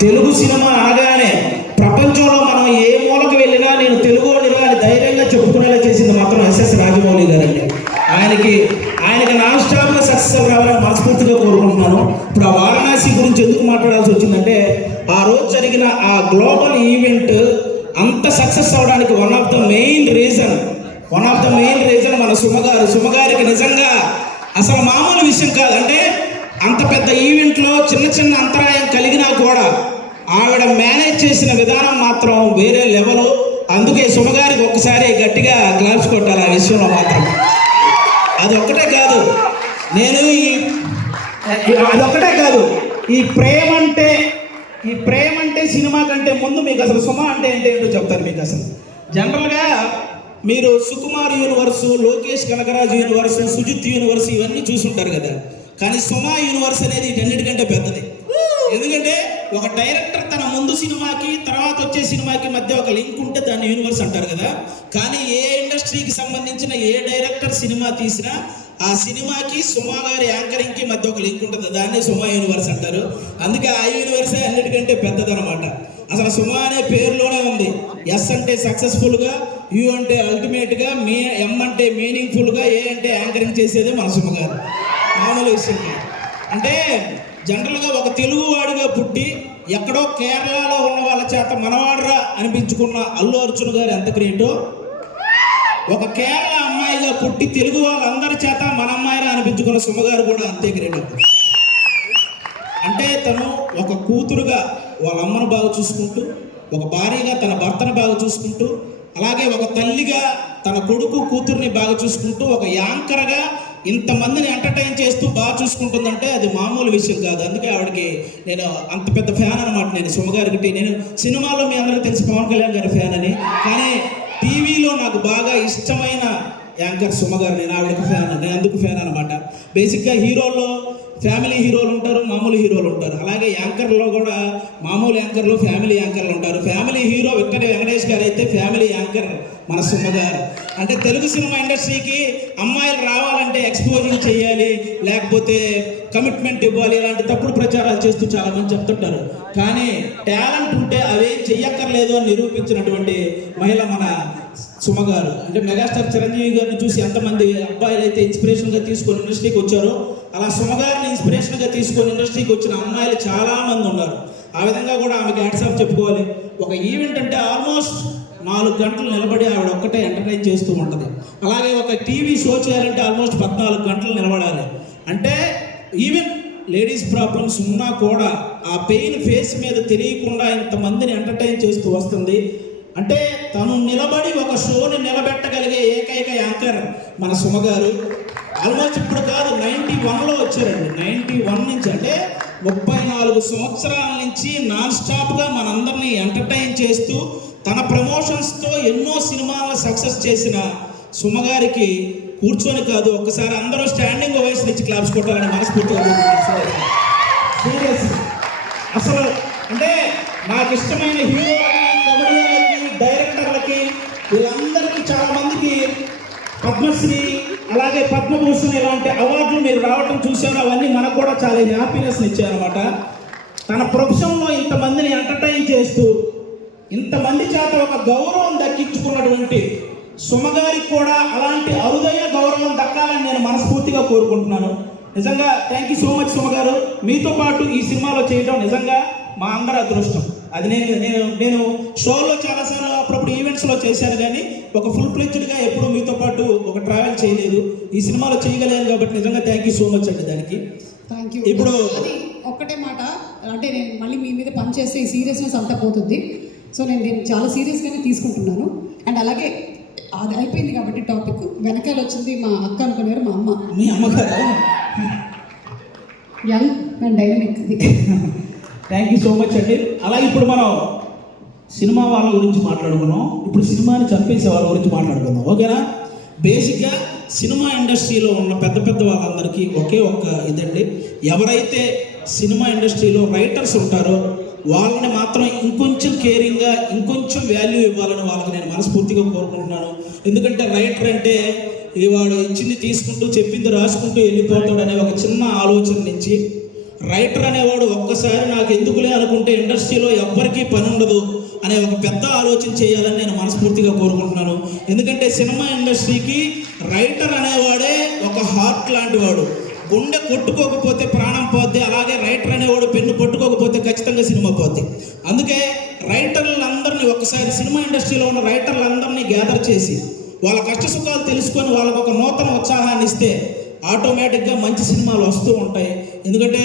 Telugu cinema అనగానే ప్రపంచంలో మనం ఏ మూలకు వెళ్ళినా నేను తెలుగు వాడినా అని ధైర్యంగా చెప్పుకునేలా చేసింది మాత్రం ఎస్ఎస్ రాజమౌళి గారండి ఆయనకి ఆయనకి నాన్ స్టాప్గా సక్సెస్ రావాలని మనస్ఫూర్తిగా కోరుకుంటున్నాను ఇప్పుడు ఆ వారణాసి గురించి ఎందుకు మాట్లాడాల్సి వచ్చిందంటే ఆ రోజు జరిగిన ఆ గ్లోబల్ ఈవెంట్ అంత సక్సెస్ అవడానికి one of the main reason one of the main reason మన సుమగారు సుమగారికి నిజంగా అసలు మామూలు విషయం కాదు అంటే అంత పెద్ద ఈవెంట్లో చిన్న చిన్న అంతరాయం కలిగినా కూడా ఆవిడ మేనేజ్ చేసిన విధానం మాత్రం వేరే లెవెల్ అందుకే సుమగారికి ఒకసారి గట్టిగా గ్లాస్ కొట్టాలి ఆ విషయంలో మాత్రం అది ఒక్కటే కాదు నేను ఈ అదొక్కటే కాదు ఈ ప్రేమ అంటే ఈ ప్రేమ అంటే సినిమా కంటే ముందు మీకు అసలు సుమ అంటే ఏంటో చెప్తారు మీకు అసలు జనరల్గా మీరు Sukumar universe Lokesh Kanagaraj universe Sujeeth universe ఇవన్నీ చూసుంటారు కదా కానీ సుమా యూనివర్స్ అనేది ఇటన్నిటికంటే పెద్దది ఎందుకంటే ఒక డైరెక్టర్ తన ముందు సినిమాకి తర్వాత వచ్చే సినిమాకి మధ్య ఒక లింక్ ఉంటే దాన్ని యూనివర్స్ అంటారు కదా కానీ ఏ ఇండస్ట్రీకి సంబంధించిన ఏ డైరెక్టర్ సినిమా తీసినా ఆ సినిమాకి సుమా గారి యాంకరింగ్కి మధ్య ఒక లింక్ ఉంటుంది దాన్ని సుమా యూనివర్స్ అంటారు అందుకే ఆ యూనివర్సే అన్నిటికంటే అనమాట అసలు సుమా అనే పేరులోనే ఉంది ఎస్ అంటే సక్సెస్ఫుల్గా యూ అంటే అల్టిమేట్గా మీ ఎం అంటే మీనింగ్ఫుల్గా ఏ అంటే యాంకరింగ్ చేసేదే మన సుమ గారు ఆవలసింది అంటే జనరల్గా ఒక తెలుగువాడిగా పుట్టి ఎక్కడో కేరళలో ఉన్న వాళ్ళ చేత మనవాడరా అనిపించుకున్న అల్లు అర్జున్ గారు ఎంత గ్రేటో ఒక కేరళ అమ్మాయిగా పుట్టి తెలుగు వాళ్ళందరి చేత మన అమ్మాయిరా అనిపించుకున్న సుమగారు కూడా అంతే గ్రేట్ అంటే తను ఒక కూతురుగా వాళ్ళ అమ్మను బాగా చూసుకుంటూ ఒక భార్యగా తన భర్తను బాగా చూసుకుంటూ అలాగే ఒక తల్లిగా తన కొడుకు కూతుర్ని బాగా చూసుకుంటూ ఒక యాంకర్గా ఇంతమందిని ఎంటర్టైన్ చేస్తూ బాగా చూసుకుంటుందంటే అది మామూలు విషయం కాదు అందుకే ఆవిడకి నేను అంత పెద్ద ఫ్యాన్ అనమాట నేను సుమగారికి నేను సినిమాలో మీ అందరూ తెలిసి పవన్ కళ్యాణ్ గారి ఫ్యాన్ అని కానీ టీవీలో నాకు బాగా ఇష్టమైన యాంకర్ సుమగారు నేను ఆవిడకి ఫ్యాన్ నేను అందుకు ఫ్యాన్ అనమాట బేసిక్గా హీరోలో ఫ్యామిలీ హీరోలు ఉంటారు మామూలు హీరోలు ఉంటారు అలాగే యాంకర్లో కూడా మామూలు యాంకర్లు ఫ్యామిలీ యాంకర్లు ఉంటారు ఫ్యామిలీ హీరో వెంకట వెంకటేష్ గారు అయితే ఫ్యామిలీ యాంకర్ మన సుమ్మగారు అంటే తెలుగు సినిమా ఇండస్ట్రీకి అమ్మాయిలు రావాలంటే ఎక్స్పోజింగ్ చేయాలి లేకపోతే కమిట్మెంట్ ఇవ్వాలి ఇలాంటి తప్పుడు ప్రచారాలు చేస్తూ చాలామంది చెప్తుంటారు కానీ టాలెంట్ ఉంటే అవేం చెయ్యక్కర్లేదు అని నిరూపించినటువంటి మహిళ మన సుమగారు అంటే మెగాస్టార్ చిరంజీవి గారిని చూసి ఎంతమంది అబ్బాయిలు అయితే ఇన్స్పిరేషన్గా తీసుకొని ఇండస్ట్రీకి వచ్చారో అలా సుమగారిని ఇన్స్పిరేషన్గా తీసుకొని ఇండస్ట్రీకి వచ్చిన అమ్మాయిలు చాలామంది ఉన్నారు ఆ విధంగా కూడా ఆమెకి ఆఫ్ చెప్పుకోవాలి ఒక ఈవెంట్ అంటే ఆల్మోస్ట్ నాలుగు గంటలు నిలబడి ఆవిడ ఒక్కటే ఎంటర్టైన్ చేస్తూ ఉంటుంది అలాగే ఒక టీవీ షో చేయాలంటే ఆల్మోస్ట్ పద్నాలుగు గంటలు నిలబడాలి అంటే ఈవెన్ లేడీస్ ప్రాబ్లమ్స్ ఉన్నా కూడా ఆ పెయిన్ ఫేస్ మీద తెలియకుండా ఇంతమందిని ఎంటర్టైన్ చేస్తూ వస్తుంది అంటే తను నిలబడి ఒక షోని నిలబెట్టగలిగే ఏకైక యాంకర్ మన సుమగారు ఆల్మోస్ట్ ఇప్పుడు కాదు నైంటీ వన్లో వచ్చారండి నైంటీ వన్ నుంచి అంటే ముప్పై నాలుగు సంవత్సరాల నుంచి నాన్ స్టాప్గా మనందరినీ ఎంటర్టైన్ చేస్తూ తన ప్రమోషన్స్తో ఎన్నో సినిమాలు సక్సెస్ చేసిన సుమగారికి కూర్చొని కాదు ఒక్కసారి అందరూ స్టాండింగ్ వయసు నుంచి క్లాప్స్ కొట్టాలని మనస్ఫూర్తిగా అసలు అంటే నాకు ఇష్టమైన హీరో డైరెక్టర్లకి వీళ్ళందరికీ చాలా మందికి పద్మశ్రీ అలాగే పద్మభూషణ్ ఇలాంటి అవార్డులు మీరు రావడం చూసారు అవన్నీ మనకు కూడా చాలా హ్యాపీనెస్ ఇచ్చారనమాట తన ప్రొఫెషన్లో ఇంతమందిని ఎంటర్టైన్ చేస్తూ ఇంతమంది చేత ఒక గౌరవం దక్కించుకున్నటువంటి సుమగారికి కూడా అలాంటి అరుదైన గౌరవం దక్కాలని నేను మనస్ఫూర్తిగా కోరుకుంటున్నాను నిజంగా థ్యాంక్ యూ సో మచ్ సుమగారు మీతో పాటు ఈ సినిమాలో చేయడం నిజంగా మా అందరి అదృష్టం అది నేను నేను నేను షోలో చాలాసార్లు అప్పుడప్పుడు ఈవెంట్స్లో చేశాను కానీ ఒక ఫుల్ ఫ్లెచ్డ్గా ఎప్పుడు మీతో పాటు ఒక ట్రావెల్ చేయలేదు ఈ సినిమాలో చేయగలిగాను కాబట్టి నిజంగా థ్యాంక్ యూ సో మచ్ అండి దానికి థ్యాంక్ యూ ఇప్పుడు ఒక్కటే మాట అంటే నేను మళ్ళీ మీ మీద పనిచేస్తే ఈ సీరియస్నెస్ అంతా పోతుంది సో నేను దీన్ని చాలా సీరియస్గానే తీసుకుంటున్నాను అండ్ అలాగే అది అయిపోయింది కాబట్టి టాపిక్ వెనకాల వచ్చింది మా అక్క అనుకున్నారు మా అమ్మ మీ కదా young and dynamic thank you so much అండి అలా ఇప్పుడు మనం సినిమా వాళ్ళ గురించి మాట్లాడుకున్నాం ఇప్పుడు సినిమాని చంపేసే వాళ్ళ గురించి మాట్లాడుకున్నాం ఓకేనా బేసిక్గా సినిమా ఇండస్ట్రీలో ఉన్న పెద్ద పెద్ద వాళ్ళందరికీ ఒకే ఒక్క ఇదండి ఎవరైతే సినిమా ఇండస్ట్రీలో రైటర్స్ ఉంటారో వాళ్ళని మాత్రం ఇంకొంచెం కేరింగ్గా ఇంకొంచెం వాల్యూ ఇవ్వాలని వాళ్ళకి నేను మనస్ఫూర్తిగా కోరుకుంటున్నాను ఎందుకంటే రైటర్ అంటే వాడు ఇచ్చింది తీసుకుంటూ చెప్పింది రాసుకుంటూ వెళ్ళిపోతాడు అనే ఒక చిన్న ఆలోచన నుంచి రైటర్ అనేవాడు ఒక్కసారి నాకు ఎందుకులే అనుకుంటే ఇండస్ట్రీలో ఎవ్వరికీ పని ఉండదు అనే ఒక పెద్ద ఆలోచన చేయాలని నేను మనస్ఫూర్తిగా కోరుకుంటున్నాను ఎందుకంటే సినిమా ఇండస్ట్రీకి రైటర్ అనేవాడే ఒక హార్ట్ లాంటి వాడు గుండె కొట్టుకోకపోతే ప్రాణం పోద్ది అలాగే రైటర్ అనేవాడు పెన్ను పట్టుకోకపోతే ఖచ్చితంగా సినిమా పోద్ది అందుకే రైటర్లందరినీ ఒకసారి సినిమా ఇండస్ట్రీలో ఉన్న రైటర్లందరినీ గ్యాదర్ చేసి వాళ్ళ కష్ట సుఖాలు తెలుసుకొని వాళ్ళకు ఒక నూతన ఉత్సాహాన్ని ఇస్తే ఆటోమేటిక్గా మంచి సినిమాలు వస్తూ ఉంటాయి ఎందుకంటే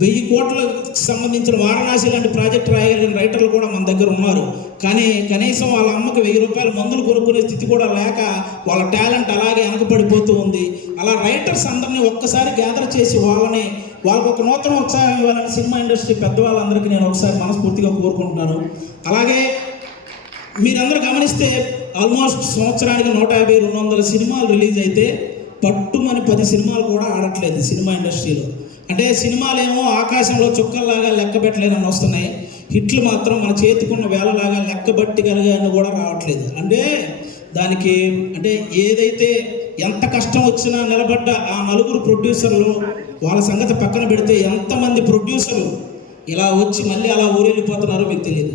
వెయ్యి కోట్లకు సంబంధించిన వారణాసి లాంటి ప్రాజెక్ట్ రాయగలిగిన రైటర్లు కూడా మన దగ్గర ఉన్నారు కానీ కనీసం వాళ్ళ అమ్మకి వెయ్యి రూపాయల మందులు కొనుక్కునే స్థితి కూడా లేక వాళ్ళ టాలెంట్ అలాగే వెనకబడిపోతూ ఉంది అలా రైటర్స్ అందరినీ ఒక్కసారి గ్యాదర్ చేసి వాళ్ళని వాళ్ళకు ఒక నూతన ఉత్సాహం ఇవ్వాలని సినిమా ఇండస్ట్రీ పెద్దవాళ్ళందరికీ నేను ఒకసారి మనస్ఫూర్తిగా కోరుకుంటున్నాను అలాగే మీరందరూ గమనిస్తే ఆల్మోస్ట్ సంవత్సరానికి నూట యాభై రెండు వందల సినిమాలు రిలీజ్ అయితే పట్టుమని పది సినిమాలు కూడా ఆడట్లేదు సినిమా ఇండస్ట్రీలో అంటే సినిమాలు ఏమో ఆకాశంలో చుక్కల్లాగా లెక్క పెట్టలేనని వస్తున్నాయి హిట్లు మాత్రం మన చేతికున్న వేలలాగా కలిగాయని కూడా రావట్లేదు అంటే దానికి అంటే ఏదైతే ఎంత కష్టం వచ్చినా నిలబడ్డ ఆ నలుగురు ప్రొడ్యూసర్లు వాళ్ళ సంగతి పక్కన పెడితే ఎంతమంది ప్రొడ్యూసర్లు ఇలా వచ్చి మళ్ళీ అలా ఊరెళ్ళిపోతున్నారో మీకు తెలియదు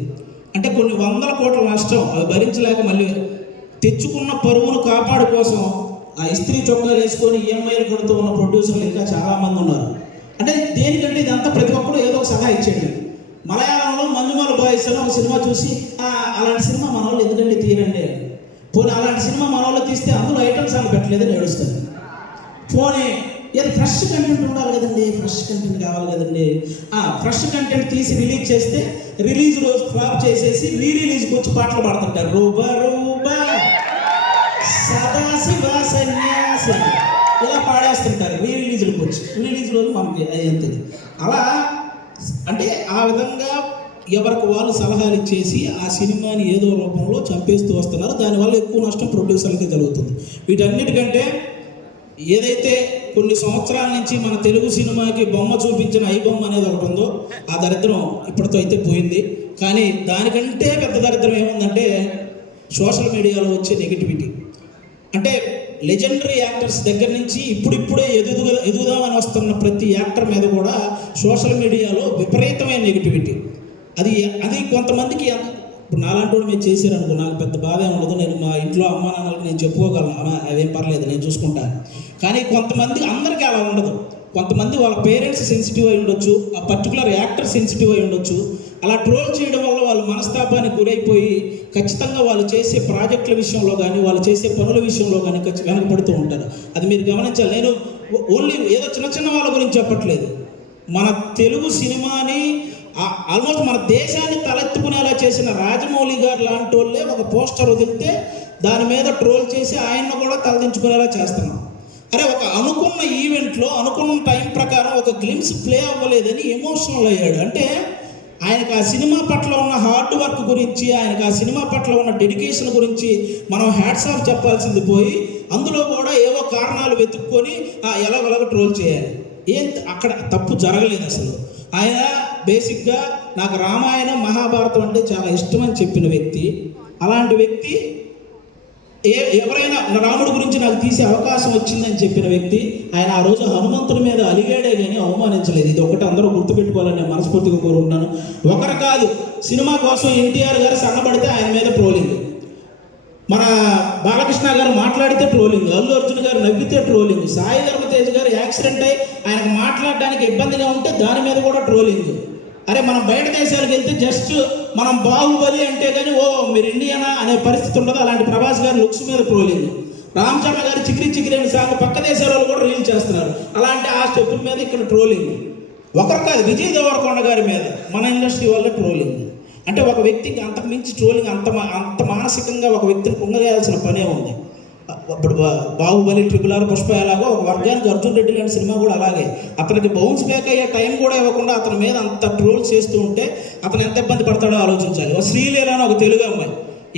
అంటే కొన్ని వందల కోట్ల నష్టం అది భరించలేక మళ్ళీ తెచ్చుకున్న పరువును కాపాడు కోసం ఆ ఇస్త్రీ చొక్కాలు వేసుకొని ఈఎంఐలు e కడుతూ ఉన్న ప్రొడ్యూసర్లు ఇంకా చాలామంది ఉన్నారు అంటే దేనికంటే ఇదంతా ప్రతి ఒక్కరు ఏదో ఒక సలహా ఇచ్చేది మలయాళంలో మంజుమాల బాయ్స్ అని ఒక సినిమా చూసి అలాంటి సినిమా మన వాళ్ళు ఎందుకంటే తీరండి పోనీ అలాంటి సినిమా మన వాళ్ళు తీస్తే అందులో ఐటమ్స్ అని పెట్టలేదు నడుస్తుంది పోనీ ఏదో ఫ్రెష్ కంటెంట్ ఉండాలి కదండి ఫ్రెష్ కంటెంట్ కావాలి కదండి ఆ ఫ్రెష్ కంటెంట్ తీసి రిలీజ్ చేస్తే రిలీజ్ రోజు ఫ్లాప్ చేసేసి రీ రిలీజ్కి వచ్చి పాటలు పాడుతుంటారు రూబా రూబా సదాశివ సన్యాసి ఇలా పాడేస్తుంటారు రీ రిలీజ్లకు వచ్చి రీ మనకి అయ్యేది అలా అంటే ఆ విధంగా ఎవరికి వాళ్ళు సలహాలు ఇచ్చేసి ఆ సినిమాని ఏదో రూపంలో చంపేస్తూ వస్తున్నారు దానివల్ల ఎక్కువ నష్టం ప్రొడ్యూసర్లకి జరుగుతుంది వీటన్నిటికంటే ఏదైతే కొన్ని సంవత్సరాల నుంచి మన తెలుగు సినిమాకి బొమ్మ చూపించిన ఐ బొమ్మ అనేది ఒకటి ఉందో ఆ దరిద్రం ఇప్పటితో అయితే పోయింది కానీ దానికంటే పెద్ద దరిద్రం ఏముందంటే సోషల్ మీడియాలో వచ్చే నెగిటివిటీ అంటే లెజెండరీ యాక్టర్స్ దగ్గర నుంచి ఇప్పుడిప్పుడే ఎదుగు ఎదుగుదామని వస్తున్న ప్రతి యాక్టర్ మీద కూడా సోషల్ మీడియాలో విపరీతమైన నెగిటివిటీ అది అది కొంతమందికి ఇప్పుడు నాలాంటి వాడు మీరు చేశారనుకో నాకు పెద్ద బాధ ఏమి ఉండదు నేను మా ఇంట్లో అమ్మా నాన్నలకు నేను చెప్పుకోగలను అదేం పర్లేదు నేను చూసుకుంటాను కానీ కొంతమంది అందరికీ అలా ఉండదు కొంతమంది వాళ్ళ పేరెంట్స్ సెన్సిటివ్ అయి ఉండొచ్చు ఆ పర్టికులర్ యాక్టర్ సెన్సిటివ్ అయి ఉండొచ్చు అలా ట్రోల్ చేయడం వల్ల వాళ్ళు మనస్తాపానికి గురైపోయి ఖచ్చితంగా వాళ్ళు చేసే ప్రాజెక్టుల విషయంలో కానీ వాళ్ళు చేసే పనుల విషయంలో కానీ ఖచ్చితంగా వెనకబడుతూ ఉంటారు అది మీరు గమనించాలి నేను ఓన్లీ ఏదో చిన్న చిన్న వాళ్ళ గురించి చెప్పట్లేదు మన తెలుగు సినిమాని ఆల్మోస్ట్ మన దేశాన్ని తలెత్తుకునేలా చేసిన రాజమౌళి గారు లాంటి వాళ్ళే ఒక పోస్టర్ వదిలితే దాని మీద ట్రోల్ చేసి ఆయన్ను కూడా తలదించుకునేలా చేస్తున్నాం అరే ఒక అనుకున్న ఈవెంట్లో అనుకున్న టైం ప్రకారం ఒక గ్లిమ్స్ ప్లే అవ్వలేదని ఎమోషనల్ అయ్యాడు అంటే ఆయనకు ఆ సినిమా పట్ల ఉన్న హార్డ్ వర్క్ గురించి ఆయనకు ఆ సినిమా పట్ల ఉన్న డెడికేషన్ గురించి మనం హ్యాట్స్ ఆఫ్ చెప్పాల్సింది పోయి అందులో కూడా ఏవో కారణాలు వెతుక్కొని ఎలాగొలాగ ట్రోల్ చేయాలి ఏం అక్కడ తప్పు జరగలేదు అసలు ఆయన బేసిక్గా నాకు రామాయణం మహాభారతం అంటే చాలా ఇష్టమని చెప్పిన వ్యక్తి అలాంటి వ్యక్తి ఏ ఎవరైనా రాముడి గురించి నాకు తీసే అవకాశం వచ్చిందని చెప్పిన వ్యక్తి ఆయన ఆ రోజు హనుమంతుడి మీద అలిగాడే కానీ అవమానించలేదు ఇది ఒకటి అందరూ గుర్తుపెట్టుకోవాలని నేను మనస్ఫూర్తిగా కోరుకుంటున్నాను ఒకరు కాదు సినిమా కోసం ఎన్టీఆర్ గారు సన్నబడితే ఆయన మీద ట్రోలింగ్ మన బాలకృష్ణ గారు మాట్లాడితే ట్రోలింగ్ అల్లు అర్జున్ గారు నవ్వితే ట్రోలింగ్ సాయి ధర్మతేజ్ గారు యాక్సిడెంట్ అయి ఆయనకు మాట్లాడడానికి ఇబ్బందిగా ఉంటే దాని మీద కూడా ట్రోలింగ్ అరే మనం బయట దేశాలకు వెళ్తే జస్ట్ మనం బాహుబలి అంటే కానీ ఓ మీరు ఇండియానా అనే పరిస్థితి ఉండదు అలాంటి ప్రభాస్ గారి లుక్స్ మీద పోలేదు రామ్ చరణ్ గారు చిక్రి చిక్రి అని సాంగ్ పక్క దేశాల వాళ్ళు కూడా రీల్ చేస్తున్నారు అలాంటి ఆ స్టెప్పుల మీద ఇక్కడ ట్రోలింగ్ ఒకరు కాదు విజయ్ దేవరకొండ గారి మీద మన ఇండస్ట్రీ వల్ల ట్రోలింగ్ అంటే ఒక వ్యక్తికి అంతకు మించి ట్రోలింగ్ అంత అంత మానసికంగా ఒక వ్యక్తిని కుంగజేయాల్సిన పనే ఉంది ఇప్పుడు బాహుబలి ట్రిపుల్ ఆర్ పుష్ప ఎలాగో ఒక వర్గానికి అర్జున్ రెడ్డి లాంటి సినిమా కూడా అలాగే అతనికి బౌన్స్ బ్యాక్ అయ్యే టైం కూడా ఇవ్వకుండా అతని మీద అంత ట్రోల్ చేస్తూ ఉంటే అతను ఎంత ఇబ్బంది పడతాడో ఆలోచించాలి ఒక శ్రీలీల అని ఒక తెలుగు అమ్మాయి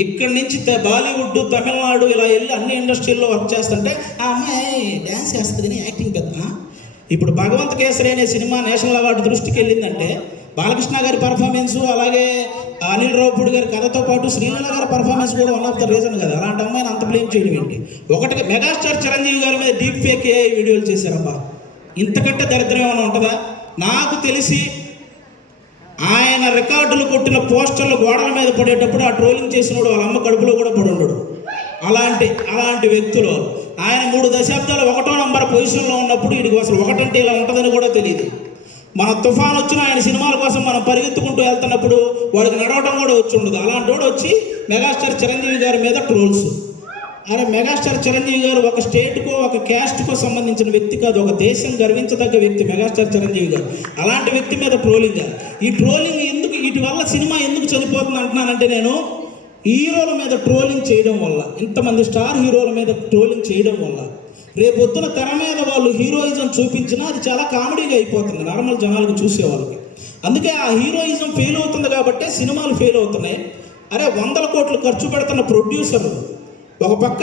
ఇక్కడి నుంచి బాలీవుడ్ తమిళనాడు ఇలా వెళ్ళి అన్ని ఇండస్ట్రీల్లో వర్క్ చేస్తుంటే ఆ అమ్మాయి డ్యాన్స్ చేస్తుంది యాక్టింగ్ పెద్ద ఇప్పుడు భగవంత్ కేసరి అనే సినిమా నేషనల్ అవార్డు దృష్టికి వెళ్ళిందంటే బాలకృష్ణ గారి పర్ఫార్మెన్స్ అలాగే అనిల్ రావుపూడి గారి కథతో పాటు శ్రీలీల గారి పర్ఫార్మెన్స్ కూడా వన్ ఆఫ్ ద రీజన్ కదా అలాంటి అమ్మాయిని అంత బ్లేమ్ చేయడం ఏంటి ఒకటి మెగాస్టార్ చిరంజీవి గారి మీద డీప్ ఫేక్ ఏ వీడియోలు చేశారమ్మా ఇంతకంటే దరిద్రం ఏమైనా ఉంటుందా నాకు తెలిసి ఆయన రికార్డులు కొట్టిన పోస్టర్లు గోడల మీద పడేటప్పుడు ఆ ట్రోలింగ్ వాడు వాళ్ళ అమ్మ కడుపులో కూడా పడి ఉండడు అలాంటి అలాంటి వ్యక్తులు ఆయన మూడు దశాబ్దాలు ఒకటో నంబర్ పొజిషన్లో ఉన్నప్పుడు వీడికి అసలు ఒకటంటే ఇలా ఉంటుందని కూడా తెలియదు మన తుఫాన్ వచ్చిన ఆయన సినిమాల కోసం మనం పరిగెత్తుకుంటూ వెళ్తున్నప్పుడు వాడికి నడవడం కూడా వచ్చి ఉండదు అలాంటి వాడు వచ్చి మెగాస్టార్ చిరంజీవి గారి మీద ట్రోల్స్ అరే మెగాస్టార్ చిరంజీవి గారు ఒక స్టేట్కో ఒక క్యాస్ట్కో సంబంధించిన వ్యక్తి కాదు ఒక దేశం గర్వించదగ్గ వ్యక్తి మెగాస్టార్ చిరంజీవి గారు అలాంటి వ్యక్తి మీద ట్రోలింగ్ ఈ ట్రోలింగ్ ఎందుకు వీటి వల్ల సినిమా ఎందుకు చనిపోతుంది అంటున్నానంటే నేను హీరోల మీద ట్రోలింగ్ చేయడం వల్ల ఇంతమంది స్టార్ హీరోల మీద ట్రోలింగ్ చేయడం వల్ల రేపొద్దున తెర మీద వాళ్ళు హీరోయిజం చూపించినా అది చాలా కామెడీగా అయిపోతుంది నార్మల్ జనాలకు చూసేవాళ్ళకి అందుకే ఆ హీరోయిజం ఫెయిల్ అవుతుంది కాబట్టి సినిమాలు ఫెయిల్ అవుతున్నాయి అరే వందల కోట్లు ఖర్చు పెడుతున్న ప్రొడ్యూసర్లు ఒక పక్క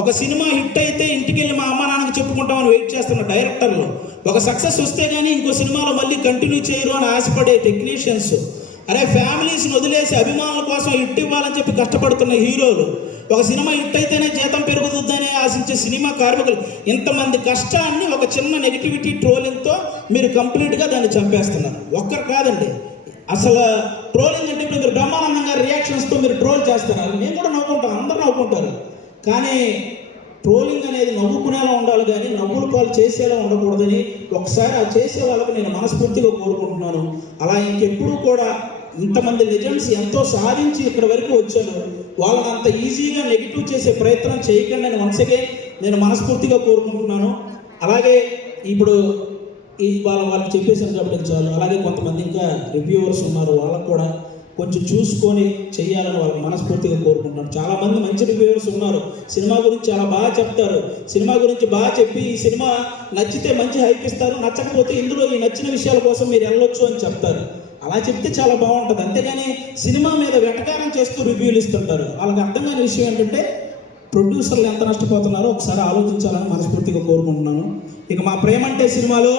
ఒక సినిమా హిట్ అయితే ఇంటికి వెళ్ళి మా అమ్మ నాన్నకి చెప్పుకుంటామని వెయిట్ చేస్తున్న డైరెక్టర్లు ఒక సక్సెస్ వస్తే కానీ ఇంకో సినిమాలో మళ్ళీ కంటిన్యూ చేయరు అని ఆశపడే టెక్నీషియన్స్ అరే ఫ్యామిలీస్ని వదిలేసి అభిమానుల కోసం హిట్ ఇవ్వాలని చెప్పి కష్టపడుతున్న హీరోలు ఒక సినిమా హిట్ అయితేనే జీతం పెరుగుతుందని ఆశించే సినిమా కార్మికులు ఇంతమంది కష్టాన్ని ఒక చిన్న నెగిటివిటీ ట్రోలింగ్తో మీరు కంప్లీట్గా దాన్ని చంపేస్తున్నారు ఒక్కరు కాదండి అసలు ట్రోలింగ్ అంటే ఇప్పుడు మీరు బ్రహ్మానందంగా రియాక్షన్స్తో మీరు ట్రోల్ చేస్తున్నారు నేను కూడా నవ్వుకుంటాను అందరూ నవ్వుకుంటారు కానీ ట్రోలింగ్ అనేది నవ్వుకునేలా ఉండాలి కానీ నవ్వుల పాలు చేసేలా ఉండకూడదని ఒకసారి ఆ చేసే వాళ్ళకు నేను మనస్ఫూర్తిగా కోరుకుంటున్నాను అలా ఇంకెప్పుడు కూడా ఇంతమంది లెజెండ్స్ ఎంతో సాధించి ఇక్కడ వరకు వచ్చారు వాళ్ళని అంత ఈజీగా నెగిటివ్ చేసే ప్రయత్నం చేయకండి అని వన్స్ నేను మనస్ఫూర్తిగా కోరుకుంటున్నాను అలాగే ఇప్పుడు ఈ వాళ్ళ వాళ్ళకి చెప్పేసాను కాబట్టి చాలు అలాగే కొంతమంది ఇంకా రివ్యూవర్స్ ఉన్నారు వాళ్ళకు కూడా కొంచెం చూసుకొని చేయాలని వాళ్ళు మనస్ఫూర్తిగా కోరుకుంటున్నారు చాలామంది మంచి రివ్యూవర్స్ ఉన్నారు సినిమా గురించి చాలా బాగా చెప్తారు సినిమా గురించి బాగా చెప్పి ఈ సినిమా నచ్చితే మంచి హైప్ ఇస్తారు నచ్చకపోతే ఇందులో ఈ నచ్చిన విషయాల కోసం మీరు వెళ్ళొచ్చు అని చెప్తారు అలా చెప్తే చాలా బాగుంటుంది అంతేగాని సినిమా మీద వెటకారం చేస్తూ రివ్యూలు ఇస్తుంటారు వాళ్ళకి అర్థమైన విషయం ఏంటంటే ప్రొడ్యూసర్లు ఎంత నష్టపోతున్నారో ఒకసారి ఆలోచించాలని మనస్ఫూర్తిగా కోరుకుంటున్నాను ఇక మా ప్రేమంటే సినిమాలో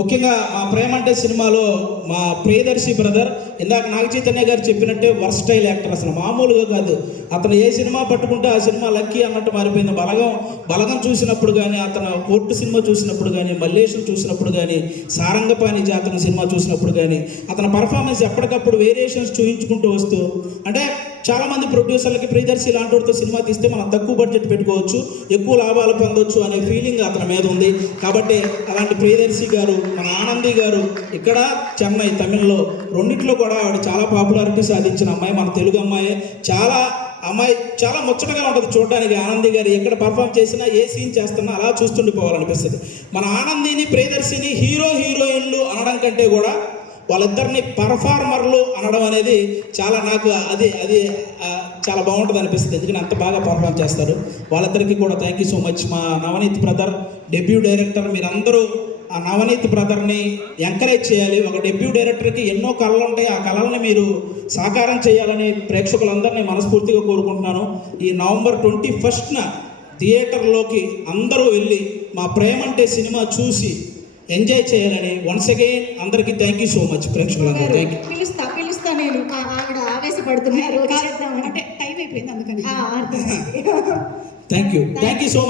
ముఖ్యంగా మా ప్రేమంటే సినిమాలో మా ప్రియదర్శి బ్రదర్ ఇందాక నాగ చైతన్య గారు చెప్పినట్టే వర్ స్టైల్ యాక్టర్ అసలు మామూలుగా కాదు అతను ఏ సినిమా పట్టుకుంటే ఆ సినిమా లక్కీ అన్నట్టు మారిపోయింది బలగం బలగం చూసినప్పుడు కానీ అతను కోర్టు సినిమా చూసినప్పుడు కానీ మల్లేశం చూసినప్పుడు కానీ సారంగపాణి జాతర సినిమా చూసినప్పుడు కానీ అతని పర్ఫార్మెన్స్ ఎప్పటికప్పుడు వేరియేషన్స్ చూపించుకుంటూ వస్తూ అంటే చాలామంది ప్రొడ్యూసర్లకి ప్రియదర్శి వాటితో సినిమా తీస్తే మనం తక్కువ బడ్జెట్ పెట్టుకోవచ్చు ఎక్కువ లాభాలు పొందొచ్చు అనే ఫీలింగ్ అతని మీద ఉంది కాబట్టి అలాంటి ప్రియదర్శి గారు మన ఆనంది గారు ఇక్కడ చెన్న అమ్మాయి తమిళ్లో రెండిట్లో కూడా ఆవిడ చాలా పాపులారిటీ సాధించిన అమ్మాయి మన తెలుగు అమ్మాయి చాలా అమ్మాయి చాలా ముచ్చటగా ఉంటుంది చూడడానికి ఆనంది గారు ఎక్కడ పర్ఫామ్ చేసినా ఏ సీన్ చేస్తున్నా అలా చూస్తుండిపోవాలనిపిస్తుంది మన ఆనందిని ప్రియదర్శిని హీరో హీరోయిన్లు అనడం కంటే కూడా వాళ్ళిద్దరిని పర్ఫార్మర్లు అనడం అనేది చాలా నాకు అది అది చాలా బాగుంటుంది అనిపిస్తుంది ఎందుకంటే అంత బాగా పర్ఫామ్ చేస్తారు వాళ్ళిద్దరికీ కూడా థ్యాంక్ యూ సో మచ్ మా నవనీత్ బ్రదర్ డెబ్యూ డైరెక్టర్ మీరందరూ ఆ నవనీత్ బ్రదర్ని ఎంకరేజ్ చేయాలి ఒక డెబ్యూ డైరెక్టర్కి ఎన్నో కళలు ఉంటాయి ఆ కళల్ని మీరు సాకారం చేయాలని ప్రేక్షకులందరినీ మనస్ఫూర్తిగా కోరుకుంటున్నాను ఈ నవంబర్ ట్వంటీ ఫస్ట్న థియేటర్లోకి అందరూ వెళ్ళి మా ప్రేమంటే సినిమా చూసి ఎంజాయ్ చేయాలని వన్స్ అగైన్ అందరికి థ్యాంక్ యూ సో మచ్ ప్రేక్షకులందరూ థ్యాంక్ యూ పిలుస్తా పిలుస్తా నేను ఆవిడ ఆవేశపడుతున్నారు టైం అయిపోయింది అందుకని thank you thank you so much